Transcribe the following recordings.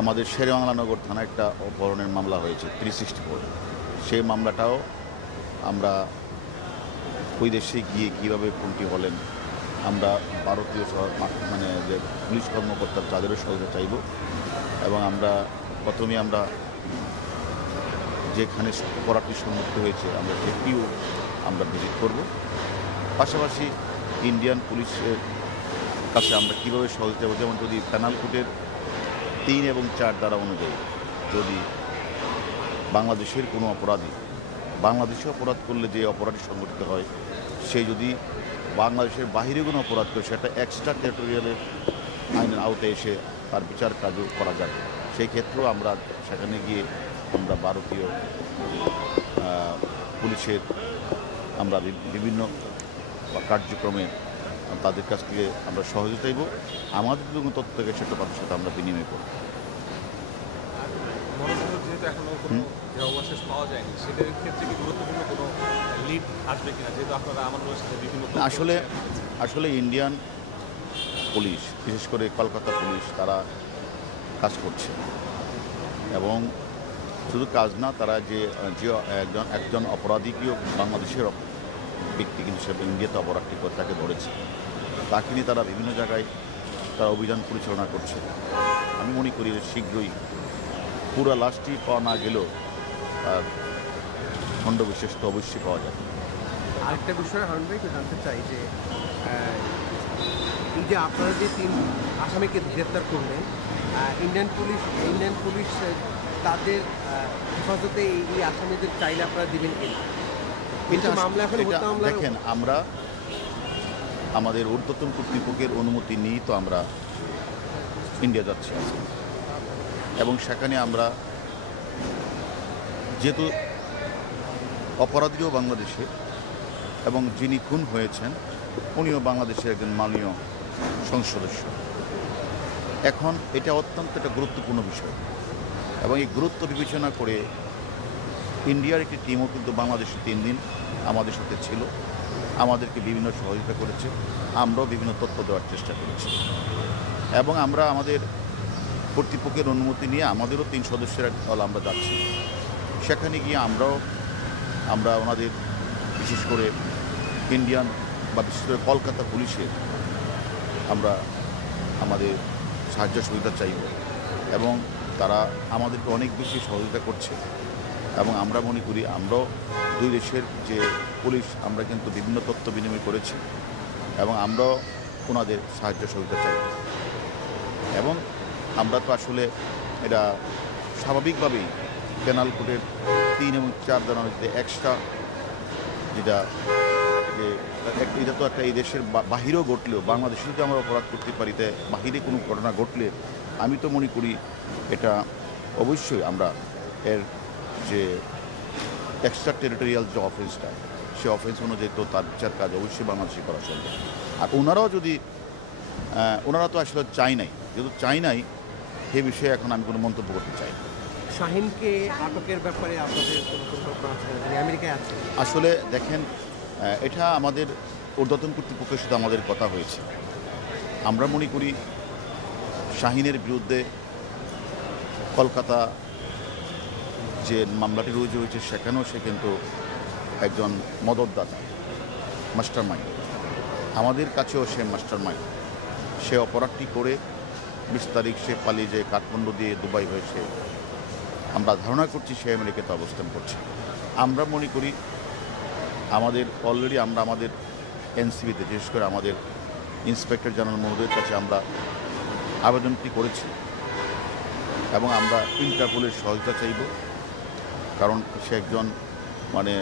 আমাদের শেরেবাংলানগর থানায় একটা অপহরণের মামলা হয়েছে 364। সেই মামলাটাও আমরা ওই দেশে গিয়ে কীভাবে খুনটি হলেন আমরা ভারতীয় মানে যে পুলিশ কর্মকর্তা তাদেরও সহযোগিতা চাইব এবং আমরা প্রথমে আমরা যেখানে অপরাধটি সম্মুখীন হয়েছে আমরা সেটিও আমরা ভিজিট করব। পাশাপাশি ইন্ডিয়ান পুলিশের কাছে আমরা কীভাবে সহযোগিতা করব, যেমন যদি পেনাল কোডের 3 এবং 4 ধারা অনুযায়ী যদি বাংলাদেশের কোনো অপরাধী বাংলাদেশে অপরাধ করলে যে অপরাধী সংগঠিত হয় সে যদি বাংলাদেশের বাহিরে কোনো অপরাধ করে সেটা এক্সট্রা টেরিটোরিয়ালের আইনের আওতায় এসে তার বিচার কাজও করা যাবে। সেই ক্ষেত্রেও আমরা সেখানে গিয়ে আমরা ভারতীয় পুলিশের আমরা বিভিন্ন কার্যক্রমে তাদের কাছ থেকে আমরা সহযোগিতা চাইব। আমাদের কোনো তথ্য থেকে সেটা তাদের সাথে আমরা বিনিময় করব। আসলে ইন্ডিয়ান পুলিশ বিশেষ করে কলকাতা পুলিশ তারা কাজ করছে এবং শুধু কাজ না, তারা যে একজন অপরাধীকেও বাংলাদেশের ব্যক্তি কিন্তু সে ইন্ডিয়াতে অপরাধটি করে তাকে ধরেছে, তাকে নিয়ে তারা বিভিন্ন জায়গায় তারা অভিযান পরিচালনা করছে। আমি মনে করি শীঘ্রই পুরো লাশটি পাওয়া না গেলেও তার খণ্ডবিশেষ তো অবশ্যই পাওয়া যাবে। আরেকটা বিষয় হারুন ভাই জানতে চাই যে এই যে আপনারা যে 3 আসামিকে গ্রেফতার করলেন, ইন্ডিয়ান পুলিশ তাদের হেফাজতে এই আসামিদের চাইলে আপনারা দিবেন কিনা? দেখেন, আমরা আমাদের ঊর্ধ্বতন কর্তৃপক্ষের অনুমতি নিয়েই তো আমরা ইন্ডিয়া যাচ্ছি এবং সেখানে আমরা যেহেতু অপরাধীও বাংলাদেশে এবং যিনি খুন হয়েছেন উনিও বাংলাদেশের একজন মাননীয় সংসদ সদস্য। এখন এটা অত্যন্ত একটা গুরুত্বপূর্ণ বিষয় এবং এই গুরুত্ব বিবেচনা করে ইন্ডিয়ার একটি টিমও কিন্তু বাংলাদেশে 3 দিন আমাদের সাথে ছিল, আমাদেরকে বিভিন্ন সহযোগিতা করেছে, আমরাও বিভিন্ন তথ্য দেওয়ার চেষ্টা করেছি এবং আমরা আমাদের কর্তৃপক্ষের অনুমতি নিয়ে আমাদেরও 3 সদস্যের এক দল আমরা যাচ্ছি। সেখানে গিয়ে আমরা ওনাদের বিশেষ করে ইন্ডিয়ান বা বিশেষ করে কলকাতা পুলিশের আমরা আমাদের সাহায্য সুবিধা চাইব এবং তারা আমাদেরকে অনেক বেশি সহযোগিতা করছে এবং আমরা মনে করি আমরাও 2 দেশের যে পুলিশ আমরা কিন্তু বিভিন্ন তথ্য বিনিময় করেছি এবং আমরাও ওনাদের সাহায্য সুবিধা চাইব এবং আমরা তো আসলে এটা স্বাভাবিকভাবেই পেনাল কোডের 3 এবং 4 ধারা অনুযায়ী এক্সট্রা যেটা যে এটা তো একটা এই দেশের বাহিরেও ঘটলেও বাংলাদেশে যদি আমরা অপরাধ করতে পারি, তাই বাহিরে কোনো ঘটনা ঘটলে আমি তো মনে করি এটা অবশ্যই আমরা এর যে এক্সট্রা টেরিটোরিয়াল যে অফেন্সটা সে অফেন্স অনুযায়ী তো তার বিচার কাজ অবশ্যই বাংলাদেশে করা সম্ভব। আর ওনারা তো আসলে চাই নাই, যেহেতু চাই নাই সে বিষয়ে এখন আমি কোনো মন্তব্য করতে চাই না। শাহিনকে আটকের ব্যাপারে আপনাদের কোনো পরিকল্পনা আছে? আমেরিকায় আছে আসলে দেখেন, এটা আমাদের ঊর্ধ্বতন কর্তৃপক্ষের সাথে আমাদের কথা হয়েছে। আমরা মনে করি শাহিনের বিরুদ্ধে কলকাতা যে মামলাটি রুজু হয়েছে সেখানেও সে কিন্তু একজন মদতদাতা, মাস্টার মাইন্ড। আমাদের কাছেও সে মাস্টার মাইন্ড। সে অপরাধটি করে 20 তারিখ সে পালিয়ে যে কাঠমান্ডু দিয়ে দুবাই হয়েছে, আমরা ধারণা করছি সে আমেরিকাতে অবস্থান করছে। আমরা মনে করি আমাদের অলরেডি আমরা আমাদের এনসিবিতে বিশেষ করে আমাদের ইন্সপেক্টর জেনারেল মহোদয়ের কাছে আমরা আবেদনটি করেছি এবং আমরা ইন্টারপোলের সহায়তা চাইব, কারণ সে একজন মানে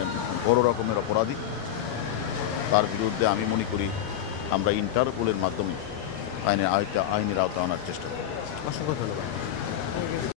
বড় রকমের অপরাধী। তার বিরুদ্ধে আমি মনে করি আমরা ইন্টারপোলের মাধ্যমে আইনের আওতায় আনার চেষ্টা করব। অসংখ্য ধন্যবাদ।